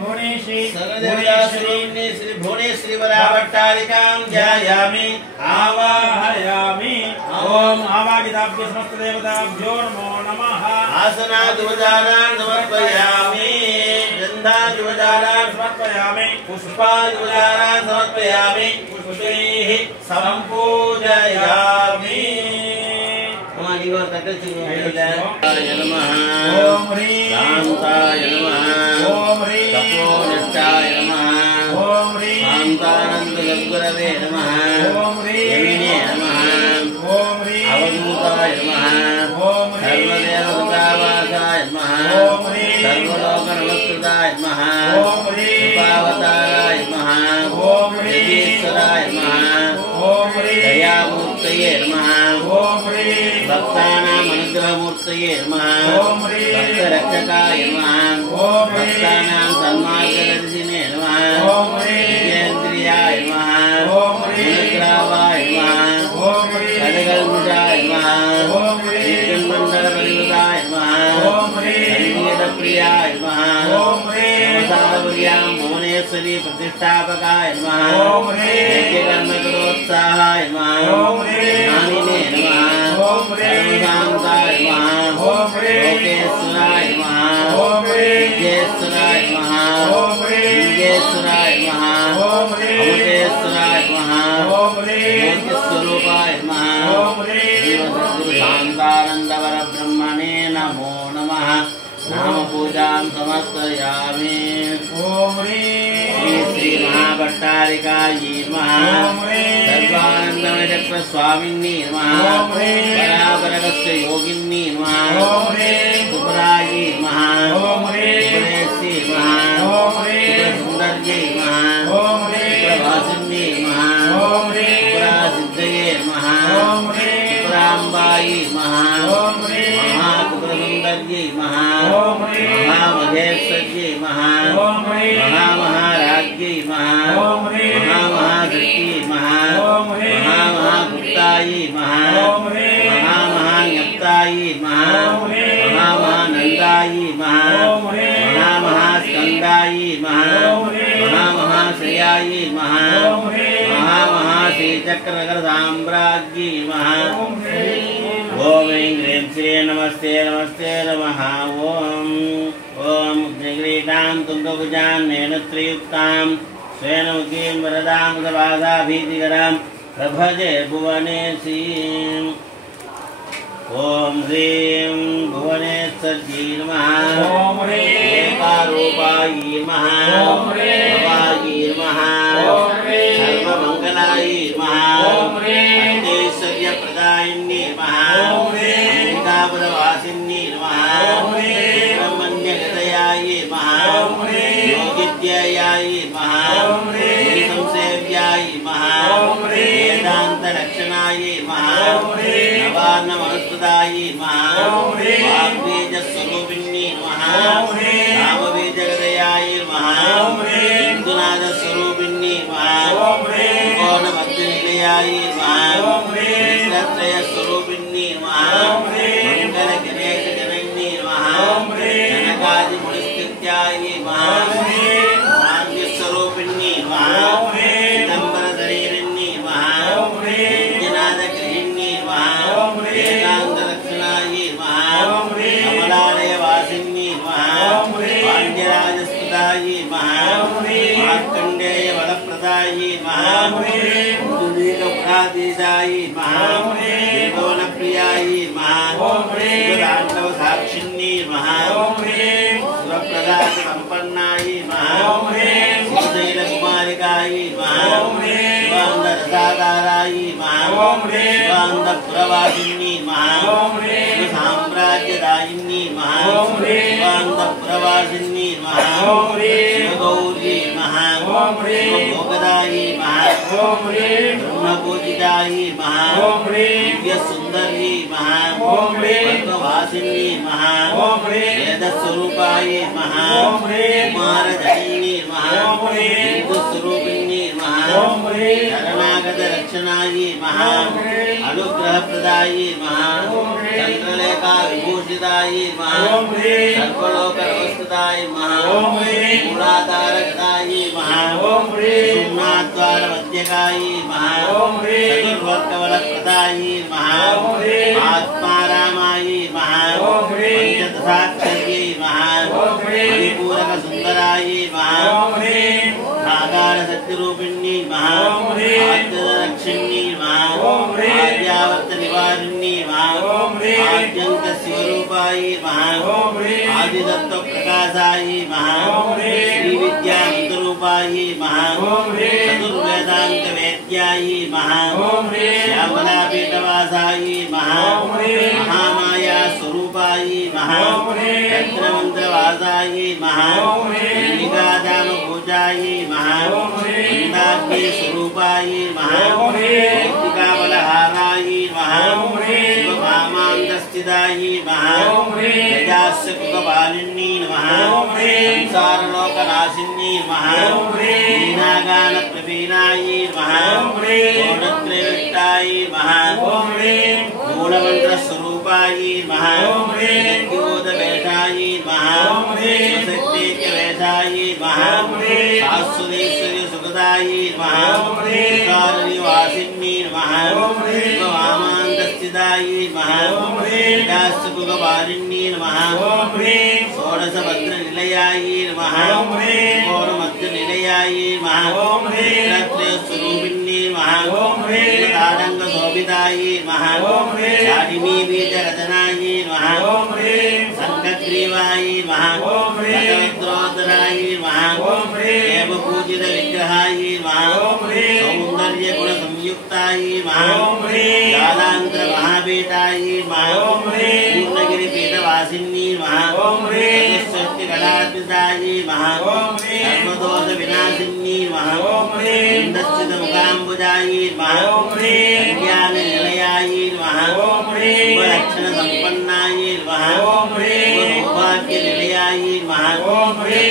भुवनेश्वरी सर्वदेवतास्वरूपिणी श्री भुवनेश्वरी वराभट्टारिकां ध्यायामि आवाहयामि। ओम आवाहिताभ्यो समस्त देवताभ्यो नमो नमः। आसनादुपचारान् समर्पयामि गन्धादुपचारान् समर्पयामि पुष्पादुपचारान् समर्पयामि पुष्पैः सम्पूजयामि। शान्ताय नमः ओम ह्रीं शान्ताय नमः ओम ह्रीं तपोनिष्ठाय नमः ओम ह्रीं शान्तानन्दगुरवे नमः ओम ह्रीं यमिने नमः ओम ह्रीं अवधूताय नमः ओम ह्रीं सर्वदेवतावासाय नमः ओम ह्रीं सर्वलोकनमस्कृताय नमः ओम ह्रीं कृपावताराय नमः ओम ह्रीं यतीश्वराय नमः ओम ह्रीं दयामूर्तये नमः ओम ह्रीं भक्तानाम् अनुग्रहमूर्तये नमः ओम ह्रीं भक्तरक्षकाय नमः ओम ह्रीं भक्तानां सन्मार्गदर्शिने नमः ओम ह्रीं जितेन्द्रियाय नमः ओम ह्रीं अनुग्रहाय नमः ओम ह्रीं कनकल्मुषाय नमः ओम ह्रीं विष्णुमण्डलपरिवृताय नमः ओम ह्रीं संगीतप्रियाय नमः ओम ह्रीं नमसारवर्यां भुवनेश्वरी प्रतिष्ठापकाय नमः ओम ह्रीं यज्ञकर्मकरोत्साहाय नमः ओम ह्रीं ज्ञानिने नमः ओम ह्रीं सर्वशान्ताय नमः ओम ह्रीं लोकेश्वराय नमः ओम ह्रीं विद्येश्वराय नमः ओम ह्रीं लिङ्गेश्वराय नमः ओम ह्रीं अमृतेश्वराय नमः ओम ह्रीं ज्योतिस्वरूपाय नमः ओम ह्रीं शान्तानन्दवरब्रह्मणे नमो नमः नामपूजां समर्पयामि। ओम ह्रीं श्री श्री महाभट्टारिकायै नमः ओम ह्रीं सर्वानन्दमयचक्रस्वामिन्यै नमः ओम ह्रीं परापरगस्य योगिन्यै नमः ओम ह्रीं सुपरायै नमः ओम ह्रीं सुपरेश्यै नमः ओम ह्रीं सुप्रसुन्दर्यै नमः ओम ह्रीं सुप्रवासिन्यै नमः ओम ह्रीं सुप्रासिद्धये नमः ओम ह्रीं सुप्राम्बायै नमः ओम ह्रीं महाकुप्रसुन्दर्यै नमः ओम ह्रीं महामहेश्वर्यै नमः ओम ह्रीं महामहाराज्ञै नमः ओम ह्रीं महामहाशक्त्यै नमः ओम ह्रीं महामहागुप्तायै नमः ओम ह्रीं महामहाज्ञप्तायै नमः ओम ह्रीं महामहानन्दायै नमः ओम ह्रीं महामहास्कन्दायै नमः ओम ह्रीं महामहाश्रयायै नमः ओम ह्रीं महामहाश्रीचक्रगरसाम्राज्ञै नमः ओम ह्रीं ओम ऐं ह्रीं श्री नमस्ते नमस्ते नमः ओम ओम निगृहीतां तुङ्गभुजां नेत्रयुक्तां स्वेनमुखीं वरदां सभासाभीतिकरां प्रभजे भुवनेशीम्। ओम ह्रीं भुवनेश्वर्यै नमः ओम ह्रीं एकारूपायै नमः ओम ह्रीं भवायै नमः ओम ह्रीं सर्वमङ्गलायै नमः ओम ह्रीं अष्टैश्वर्यप्रदायिन्यै नमः ओम ह्रीं अम्बिकापुरवासिन्यै नमः ओम ह्रीं ब्रह्मण्यहृदयायै नमः ओम ह्रीं योगिद्यायै नमः ओम ह्रीं मुनिसंसेव्यायै नमः ओम ह्रीं वेदान्तरक्षणायै नमः ओम ह्रीं नवार्णमनुस्मृतायै नमः ओम ह्रीं वाग्बीजस्वरूपिण्यै नमः ओम ह्रीं रामबीजहृदयायै नमः ओम ह्रीं हिन्दुनाथस्वरूपिण्यै नमः ओम ह्रीं कोणभक्तिनिलयायै नमः ओम ह्रीं मित्रत्रयस्वरूपिण्यै नमः ओम ह्रीं मङ्गलगणेशजनन्यै नमः ओम ह्रीं जनकादिमुनिस्तुत्यायै नमः ओम ह्रीं शान्तिस्वरूपिण्यै नमः ओम ह्रीं चिदम्बरशरीरिण्यै नमः ओम ह्रीं विद्यनाथगृहिण्यै नमः ओम ह्रीं वेदान्तरक्षणायै नमः ओम ह्रीं कमलालयवासिन्यै नमः ओम ह्रीं पाण्ड्यराजस्फुटायै नमः ओम ह्रीं मार्कण्डेयवरप्रदायै नमः ओम ह्रीं पुण्डरीकपुराधीशायै नमः ओम ह्रीं त्रिभुवनप्रियायै नमः ओम ह्रीं ताण्डवसाक्षिण्यै नमः ओम ह्रीं सुरप्रदासम्पन्नायै नमः ओम ह्रीं श्रीशैलकुमारिकायै नमः ओम ह्रीं शिवानन्दरसाधारायै नमः ओम ह्रीं शिवानन्दपुरवासिन्यै नमः ओम ह्रीं साम्राज्यदायिन्यै नमः ओम ह्रीं शिवानन्दपुरवासिन्यै नमः ओम ह्रीं शिवगौर्यै नमः ओम ह्रीं शिवभोगदायै नमः ओम ह्रीं ब्रह्मपूजितायै नमः ओम ह्रीं दिव्यसुन्दर्यै नमः ओम ह्रीं पद्मवासिन्यै नमः ओम ह्रीं वेदस्वरूपायै नमः ओम ह्रीं कुमारजनन्यै नमः ओम ह्रीं हिन्दुस्वरूपिण्यै नमः ओम ह्रीं शरणागतरक्षणायै नमः ओम ह्रीं अनुग्रहप्रदायै नमः ओम ह्रीं चंद्रलेखा विभूषितायै नमः ओम ह्रीं सर्वलोकनमस्कृतायै नमः ओम ह्रीं मूलाधारगतायै नमः ओम ह्रीं सुम्नाद्वारमध्यकायै नमः ओम ह्रीं चतुर्वर्गवलप्रदायै नमः ओम ह्रीं आत्मारामायै नमः ओम ह्रीं पंचदशाक्षर्यै नमः ओम ह्रीं मणिपूरकसुन्दरायै नमः ओम ह्रीं आधारशक्तिरूपिण्यै नमः ओम ह्रीं आद्यदक्षिण्यै नमः ओम ह्रीं आद्यावर्तनिवारिण्यै नमः ओम ह्रीं आद्यन्तशिवरूपायै नमः ओम ह्रीं आदितत्त्वप्रकाशायै नमः ओम ह्रीं श्रीविद्यामन्त्ररूपायै नमः ओम ह्रीं चतुर्वेदान्तवेद्यायै नमः ओम ह्रीं श्यामलापीठवासायै नमः ओम ह्रीं महामायास्वरूपायै नमः ओम ह्रीं रत्नमन्त्रवासायै नमः ओम ह्रीं मल्लिकाधामपूजायै नमः ओम ह्रीं मन्दाग्निस्वरूपायै नमः ओम ह्रीं मौक्तिकाबलहारायै नमः ओम ह्रीं शिवकामान्तस्थितायै नमः ओम ह्रीं गजास्यकुकपालिन्यै नमः ओम ह्रीं संसारलोकनाशिन्यै नमः ओम ह्रीं वीणागानप्रवीणायै नमः ओम ह्रीं षोडत्रयविष्टायै नमः ओम ह्रीं मूलमन्त्रस्वरूपायै नमः ओम ह्रीं यज्ञोदवेषायै नमः ओम ह्रीं शिवशक्त्यैक्यवेषायै नमः ओम ह्रीं शाश्वतेश्वर्यसुखदायै नमः ओम ह्रीं तुषारनिवासिन्यै नमः ओम ह्रीं शिववामान्तस्थितायै नमः ओम ह्रीं विदास्तकुकपालिन्यै नमः ओम ह्रीं षोडशभद्रनिलयायै नमः ओम ह्रीं कोणमध्यनिलयायै नमः ओम ह्रीं रत्नस्वरूपिण्यै नमः ओम ह्रीं ताडङ्गशोभितायै नमः ओम ह्रीं शालिनीबीजरचनायै नमः ओम ह्रीं शङ्खग्रीवायै नमः ओम ह्रीं भगवद्रोदरायै नमः ओम ह्रीं देवपूजितविग्रहायै नमः ओम ह्रीं सौन्दर्यगुणसंयुक्तायै नमः ओम ह्रीं जालान्तरमहापीठायै नमः ओम ह्रीं पूर्णगिरिपीठवासिन्यै नमः ओम ह्रीं चतुष्षष्टिकलात्मितायै नमः ओम ह्रीं सर्वदोषविनाशिन्यै नमः ओम ह्रीं इन्दश्चितमुखाम्बुजायै नमः ओम ह्रीं कल्याणनिलयायै नमः ओम ह्रीं शुभलक्षणसम्पन्नायै नमः ओम ह्रीं शुभसौभाग्यनिलयायै नमः ओम ह्रीं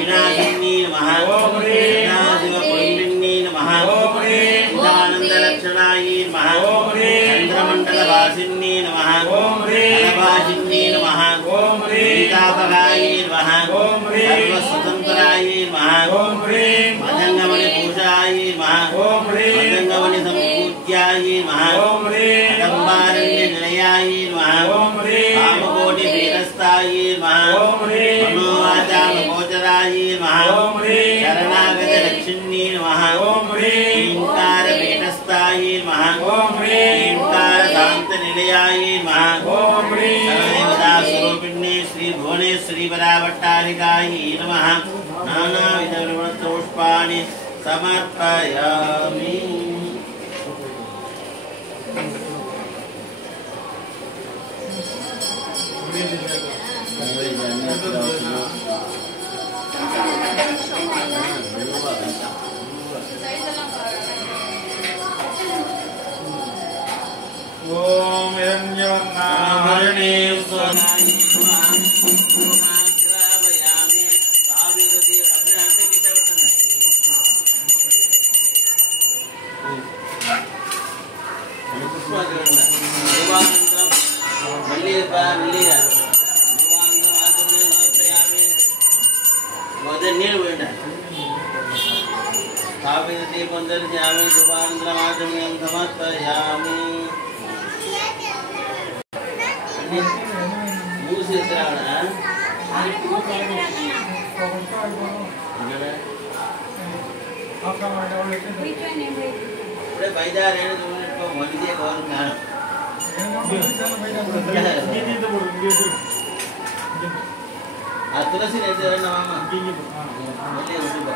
विनाशिन्यै नमः ओम ह्रीं सदाशिवकुटुम्बिन्यै नमः ओम ह्रीं चिदानन्दलक्षणायै नमः ओम ह्रीं चन्द्रमण्डलवासिन्यै नमः ओम ह्रीं फलभाषिन्यै नमः ओम ह्रीं सीतापहायै नमः ओम ह्रीं सर्वस्वतन्त्रायै नमः ओम ह्रीं मदङ्गमणिपूजायै नमः ओम ह्रीं मदङ्गमणिसम्पूज्यायै नमः ओम ह्रीं कदम्बारण्यनिलयायै नमः ओम ह्रीं कामकोटिपीठस्थायै नमः ओम ह्रीं मनोवाचामगोचरायै नमः ओम ह्रीं शरणागतलक्ष्म्यै नमः ओम ह्रीं ईङ्कारपीठस्थायै नमः ओम ह्रीं ईङ्कारशान्तनिलयायै नमः ओम ह्रीं सर्वदेवतास्वरूपिण्यै श्रीभुवनेश्वरीपराभट्टारिकायै नमः नानाविधपुष्पाणि समर्पयामि ओम हिरण्यवर्णाहरणीं स्वनाय ग्रावयामि भाविरति अभ्यासे कितवतन पुष्पगण देवानंतरम मल्लिया देवानंतरम आदमे नमस्यामि वदन निर्वेण भाविरति पंदरयामि देवानंतरम आदमे समर्पयामि मूसे श्रावण इपड़े बैदा रेणु तुमको मनिजे कौन कान आ तुलसी ने दे ना मामा मल्ले उठबा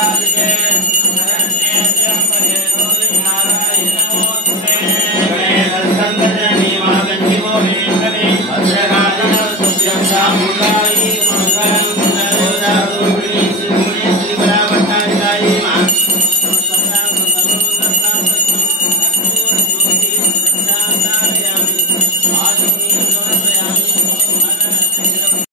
Thank you.